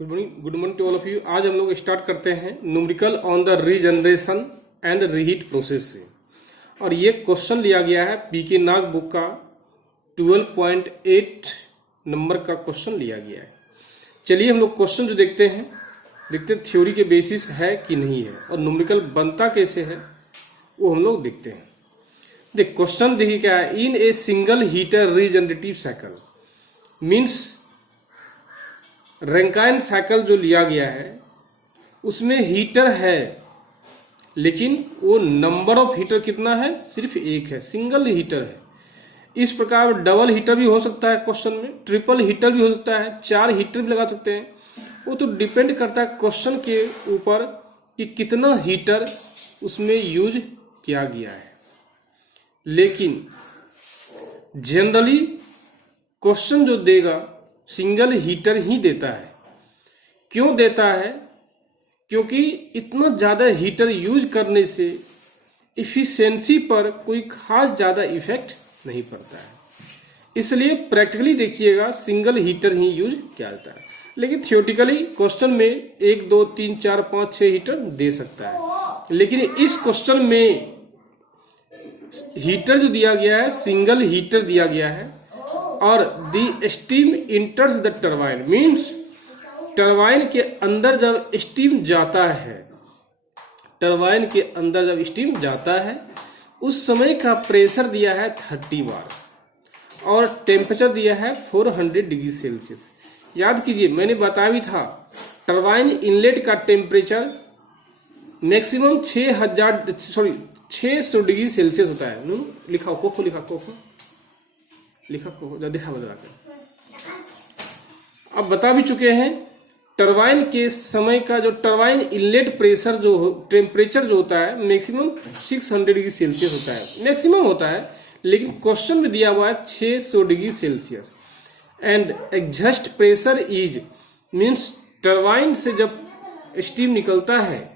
Good morning to all of you. आज हम लोग स्टार्ट करते हैं numerical on the regeneration and reheat process से। और ये क्वेश्चन लिया गया है पीके नाग बुक का 12.8 नंबर का क्वेश्चन लिया गया है। चलिए हम लोग क्वेश्चन जो देखते हैं थ्योरी के बेसिस है कि नहीं है और न्यूमेरिकल बनता कैसे है वो हम लोग देखते हैं। देख क्वेश्चन देखिए क्या है। In a single heater regenerative cycle means Rankine cycle जो लिया गया है उसमें हीटर है, लेकिन वो नंबर ऑफ हीटर कितना है, सिर्फ एक है, सिंगल हीटर है। इस प्रकार डबल हीटर भी हो सकता है क्वेश्चन में, ट्रिपल हीटर भी हो सकता है, 4 हीटर भी लगा सकते हैं। वो तो डिपेंड करता है क्वेश्चन के ऊपर कि कितना हीटर उसमें यूज किया गया है। लेकिन जनरली क्वेश्चन जो देगा सिंगल हीटर ही देता है। क्यों देता है? क्योंकि इतना ज़्यादा हीटर यूज करने से इफिशिएंसी पर कोई खास ज़्यादा इफेक्ट नहीं पड़ता है। इसलिए प्रैक्टिकली देखिएगा सिंगल हीटर ही यूज किया जाता है, लेकिन थियोटिकली क्वेश्चन में 1 2 3 4 5 6 हीटर दे सकता है। लेकिन इस क्वेश्चन में हीटर जो दिया गया है सिंगल हीटर दिया गया है और the steam इंटर्स the turbine means turbine के अंदर जब स्टीम जाता है, टरबाइन के अंदर जब स्टीम जाता है उस समय का प्रेशर दिया है 30 बार और टेम्परेचर दिया है 400 डिग्री सेल्सियस। याद कीजिए मैंने बताया भी था टरबाइन इनलेट का टेम्परेचर मैक्सिमम 600 डिग्री सेल्सियस होता है। लिखा हो कोको, लिखा कोको, लिखा को दिखा बदला कर। अब बता भी चुके हैं टरबाइन के समय का जो टरबाइन इनलेट प्रेशर जो टेम्परेचर जो होता है मैक्सिमम 600 डिग्री सेल्सियस होता है, मैक्सिमम होता है, लेकिन क्वेश्चन में दिया हुआ है 600 degree Celsius. And exhaust pressure is means turbine से जब स्टीम निकलता है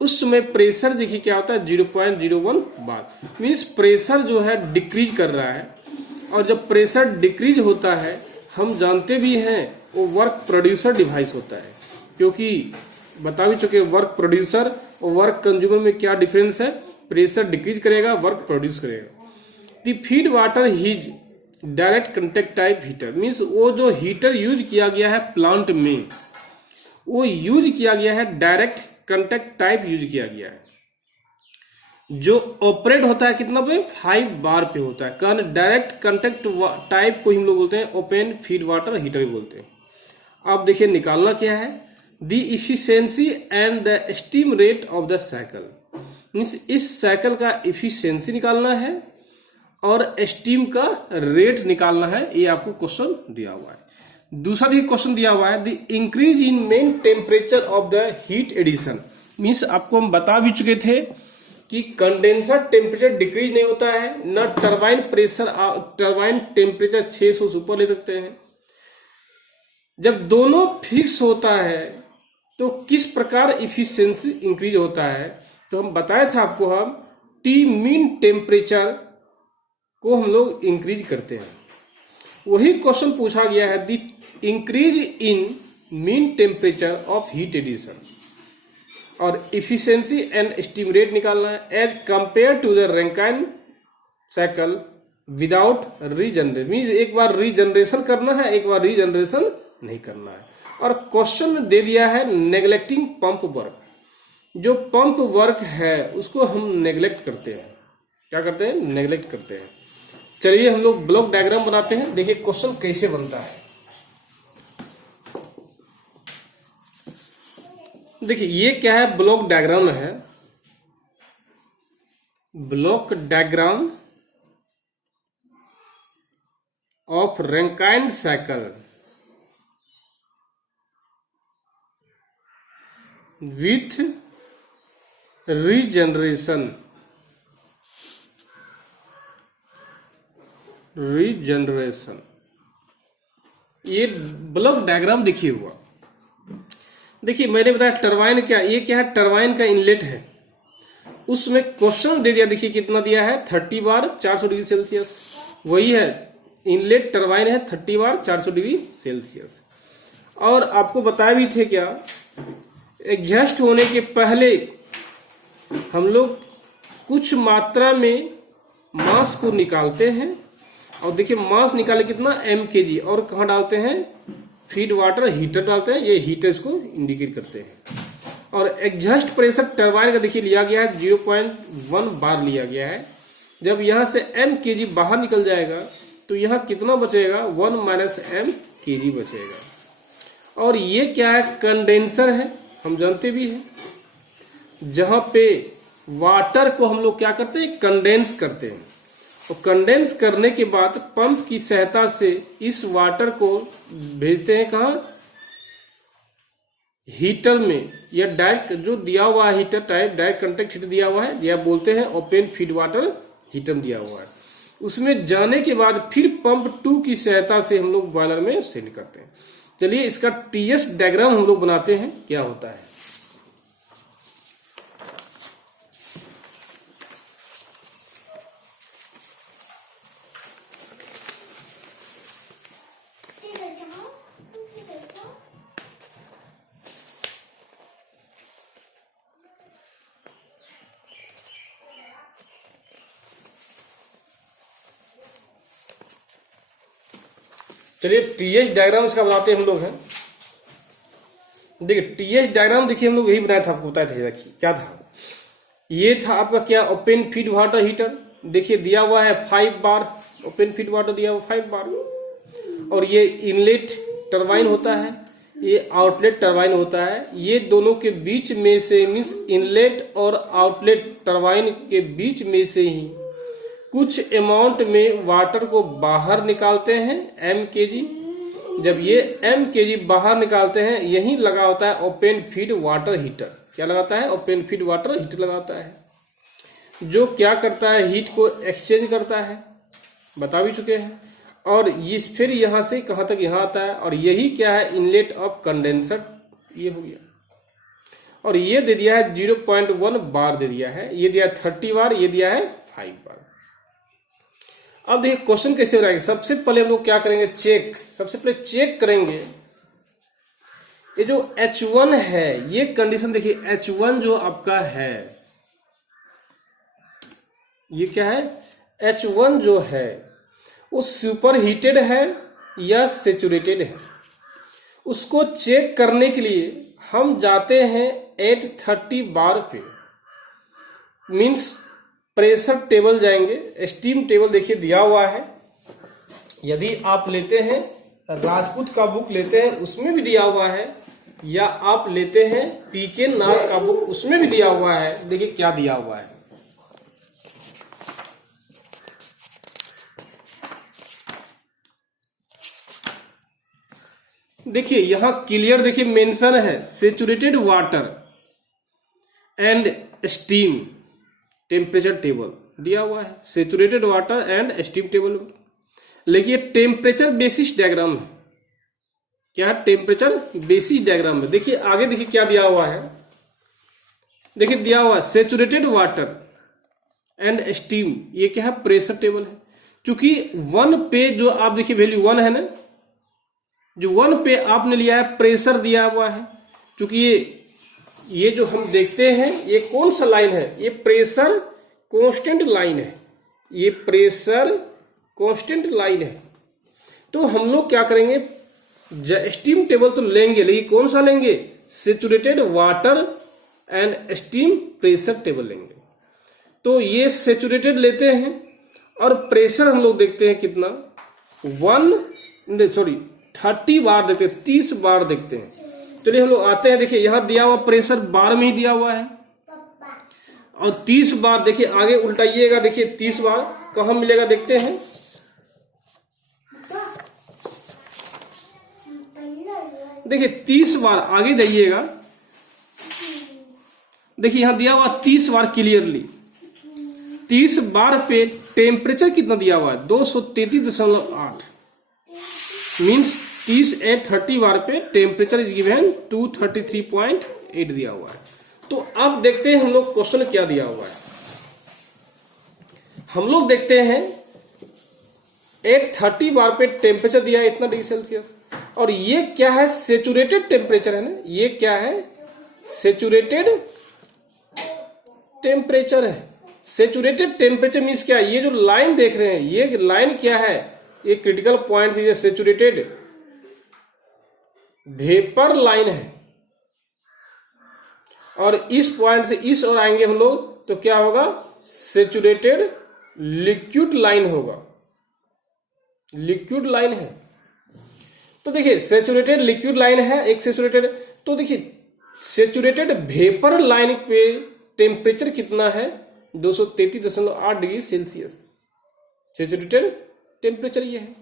उस समय प्रेशर देखिए क्या होता है 0.01 बार, मीन्स प्रेशर जो है डिक्रीज कर रहा है। और जब प्रेशर डिक्रीज होता है हम जानते भी हैं वो वर्क प्रोड्यूसर डिवाइस होता है, क्योंकि बता भी चुके वर्क प्रोड्यूसर और वर्क कंज्यूमर में क्या डिफरेंस है। प्रेशर डिक्रीज करेगा, वर्क प्रोड्यूस करेगा। The feed water heats direct contact type heater means वो जो हीटर यूज किया गया है प्लांट में वो यूज किया गया है डायरेक्ट कंटेक्ट टाइप यूज किया गया है, जो ऑपरेट होता है कितना पे 5 बार पे होता है। कारण डायरेक्ट कंटेक्ट टाइप को हम लोग बोलते हैं ओपन फीड वाटर हीटर भी बोलते हैं। अब देखिए निकालना क्या है, the efficiency and the steam rate of the cycle means इस साइकिल का इफिशियंसी निकालना है और स्टीम का रेट निकालना है। ये आपको क्वेश्चन दिया हुआ है। दूसरा देखिए क्वेश्चन दिया हुआ है the increase in mean temperature of the heat addition means आपको हम बता भी चुके थे कि कंडेंसर टेम्परेचर डिक्रीज नहीं होता है, न टरबाइन प्रेशर टरबाइन टेम्परेचर 600 से ऊपर ले सकते हैं। जब दोनों फिक्स होता है तो किस प्रकार इफिशिएंसी इंक्रीज होता है, तो हम बताया था आपको हम टी मीन टेम्परेचर को हम लोग इंक्रीज करते हैं। वही क्वेश्चन पूछा गया है the increase in mean temperature of heat addition और इफिशियंसी एंड स्टीम रेट निकालना है as compare to the Rankine cycle without regeneration means एक बार रीजनरेशन करना है, एक बार रीजनरेशन नहीं करना है। और क्वेश्चन में दे दिया है नेग्लेक्टिंग पंप वर्क, जो पंप वर्क है उसको हम नेग्लेक्ट करते हैं। क्या करते हैं? नेग्लेक्ट करते हैं। चलिए हम लोग ब्लॉक डायग्राम बनाते हैं, देखिए क्वेश्चन कैसे बनता है। देखिए ये क्या है, ब्लॉक डायग्राम है। Block diagram of Rankine cycle with regeneration ये ब्लॉक डायग्राम देखिए हुआ। देखिए मैंने बताया टरबाइन क्या, ये क्या है, टरबाइन का इनलेट है। उसमें क्वेश्चन दे दिया, देखिए कितना दिया है 30 बार 400 डिग्री सेल्सियस। वही है इनलेट टरबाइन है 30 बार 400 डिग्री सेल्सियस। और आपको बताए भी थे क्या, एग्जॉस्ट होने के पहले हम लोग कुछ मात्रा में मास को निकालते हैं, और देखिए मास निकाले कितना mkg, और कहाँ डालते हैं, फीड वाटर हीटर डालते हैं, ये हीटर्स को इंडिकेट करते हैं। और एग्जॉस्ट प्रेशर टरबाइन का देखिए लिया गया है 0.1 बार लिया गया है। जब यहां से mkg बाहर निकल जाएगा तो यहाँ कितना बचेगा, 1 माइनस mkg बचेगा। और ये क्या है, कंडेंसर है, हम जानते भी हैं, जहां पे वाटर को हम लोग क्या करते हैं, कंडेंस करते हैं। और कंडेंस करने के बाद पंप की सहायता से इस वाटर को भेजते हैं कहाँ, हीटर में, या डायरेक्ट जो दिया हुआ है heater type, direct contact heater दिया हुआ है, या बोलते हैं ओपन फीड वाटर हीटर दिया हुआ है। उसमें जाने के बाद फिर पंप 2 की सहायता से हम लोग बॉयलर में सेंड करते हैं। चलिए इसका टीएस डायग्राम हम लोग बनाते हैं, क्या होता है। चलिए टीएच डायग्राम इसका बनाते हम लोग हैं। देखिए टीएच डायग्राम देखिए हम लोग यही बनाया था, आपको बताया था। देखिए क्या था, ये था आपका क्या, ओपन फीड वाटर हीटर। देखिए दिया हुआ है 5 बार, ओपन फीड वाटर दिया हुआ 5 बार। और ये इनलेट टरबाइन होता है, ये आउटलेट टरबाइन होता है। ये दोनों के बीच में से, मीन्स इनलेट और आउटलेट टरबाइन के बीच में से ही कुछ अमाउंट में वाटर को बाहर निकालते हैं, mkg। जब ये mkg बाहर निकालते हैं, यही लगा होता है ओपन फीड वाटर हीटर। क्या लगाता है, ओपन फीड वाटर हीटर लगाता है, जो क्या करता है, हीट को एक्सचेंज करता है, बता भी चुके हैं। और ये फिर यहां से कहां तक, यहां आता है। और यही क्या है, इनलेट ऑफ कंडेंसर, ये हो गया। और ये दे दिया है 0.1 बार दे दिया है, ये दिया 30 बार, ये दिया है 5 बार। अब देखिए क्वेश्चन कैसे बनाएंगे। सबसे पहले हम लोग क्या करेंगे, चेक। सबसे पहले चेक करेंगे ये जो H1 है, ये कंडीशन देखिए, H1 जो आपका है, ये क्या है, H1 जो है वो सुपर हीटेड है या सेचुरेटेड है। उसको चेक करने के लिए हम जाते हैं 830 बार पे, मीन्स प्रेशर टेबल जाएंगे। स्टीम टेबल देखिए दिया हुआ है, यदि आप लेते हैं राजपूत का बुक लेते हैं उसमें भी दिया हुआ है, या आप लेते हैं पीके नाथ का बुक उसमें भी दिया हुआ है। देखिए क्या दिया हुआ है, देखिए यहां क्लियर देखिए मेंशन है, saturated water and steam temperature table दिया हुआ है, saturated water and steam table. लेकिन टेम्परेचर बेसिस डायग्राम है, क्या टेम्परेचर बेसिस डायग्राम है। देखिए आगे देखिए क्या दिया हुआ है, देखिए दिया हुआ है सेचुरेटेड वाटर एंड स्टीम, ये क्या है, प्रेशर टेबल है। चूंकि 1 पे जो आप देखिए वैल्यू 1 है ना, जो 1 पे आपने लिया है, प्रेशर दिया हुआ है। चूंकि ये जो हम देखते हैं, ये कौन सा लाइन है, ये प्रेशर कांस्टेंट लाइन है, ये प्रेशर कांस्टेंट लाइन है। तो हम लोग क्या करेंगे, स्टीम टेबल तो लेंगे, लेकिन कौन सा लेंगे, saturated water and steam pressure table लेंगे। तो ये सेचुरेटेड लेते हैं, और प्रेशर हम लोग देखते हैं कितना, 30 बार देखते हैं, 30 बार देखते हैं। चलिए हम लोग आते हैं, देखिए यहां दिया हुआ प्रेशर बार में ही दिया हुआ है, और 30 बार देखिए आगे उल्टाइएगा, देखिए 30 बार कहां मिलेगा देखते हैं। देखिए 30 बार आगे जाइएगा, देखिए यहां दिया हुआ 30 बार क्लियरली। 30 बार पे टेम्परेचर कितना दिया हुआ है, 233.8, मीन्स 30 बार पे टेम्परेचर इज गिवन 233.8 दिया हुआ है। तो अब देखते हैं हम लोग क्वेश्चन क्या दिया हुआ है। हम लोग देखते हैं 830 बार पे टेम्परेचर दिया है इतना डिग्री सेल्सियस, और ये क्या है, सेचुरेटेड टेम्परेचर है ना, ये क्या है, सेचुरेटेड टेम्परेचर है। सेचुरेटेड टेम्परेचर मीन्स क्या है, ये जो लाइन देख रहे हैं ये लाइन क्या है, ये क्रिटिकल पॉइंट ये सेचुरेटेड वेपर लाइन है, और इस पॉइंट से इस ओर आएंगे हम लोग तो क्या होगा, सेचुरेटेड लिक्विड लाइन होगा, लिक्विड लाइन है। तो देखिए सेचुरेटेड लिक्विड लाइन है एक सेचुरेटेड, तो देखिए सेचुरेटेड वेपर लाइन पे टेम्परेचर कितना है, 233.8 डिग्री सेल्सियस सेचुरेटेड टेम्परेचर ये है।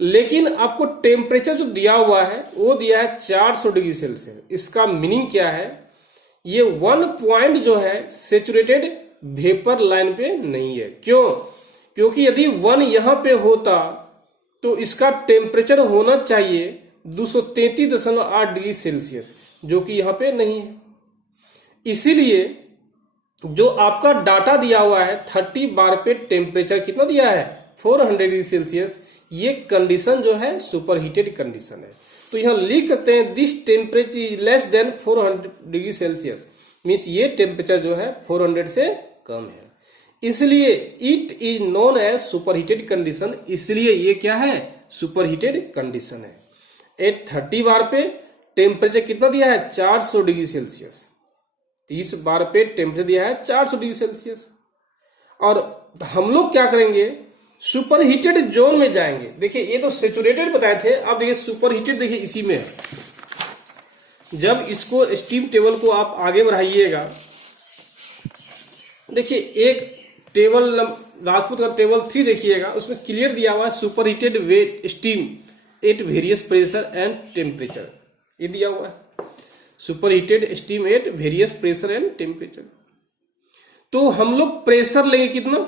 लेकिन आपको टेम्परेचर जो दिया हुआ है वो दिया है 400 डिग्री सेल्सियस। इसका मीनिंग क्या है, ये 1 पॉइंट जो है सेचुरेटेड वेपर लाइन पे नहीं है। क्यों, क्योंकि यदि 1 यहां पे होता तो इसका टेम्परेचर होना चाहिए 233.8 डिग्री सेल्सियस, जो कि यहां पे नहीं है। इसीलिए जो आपका डाटा दिया हुआ है 30 बार पे टेम्परेचर कितना दिया है, 400 डिग्री सेल्सियस, ये कंडीशन जो है सुपर हीटेड कंडीशन है। तो यहां लिख सकते हैं this temperature is less than 400 degree Celsius, means ये टेम्परेचर जो है 400 से कम है, इसलिए it is known as super heated condition. इसलिए ये क्या है, सुपर हीटेड कंडीशन है। एट 30 बार पे टेम्परेचर कितना दिया है, 400 डिग्री सेल्सियस। 30 बार पे टेम्परेचर दिया है 400 डिग्री सेल्सियस। और हम लोग क्या करेंगे, सुपर हीटेड जोन में जाएंगे। देखिए ये तो सेचुरेटेड बताए थे, अब देखिए सुपर हीटेड, देखिए इसी में है। जब इसको स्टीम टेबल को आप आगे बढ़ाइएगा, देखिए एक टेबल राजपूत का टेबल 3 देखिएगा, उसमें क्लियर दिया हुआ है super heated wet steam at various pressure and temperature, ये दिया हुआ है super heated steam at various pressure and temperature. तो हम लोग प्रेशर लेंगे कितना,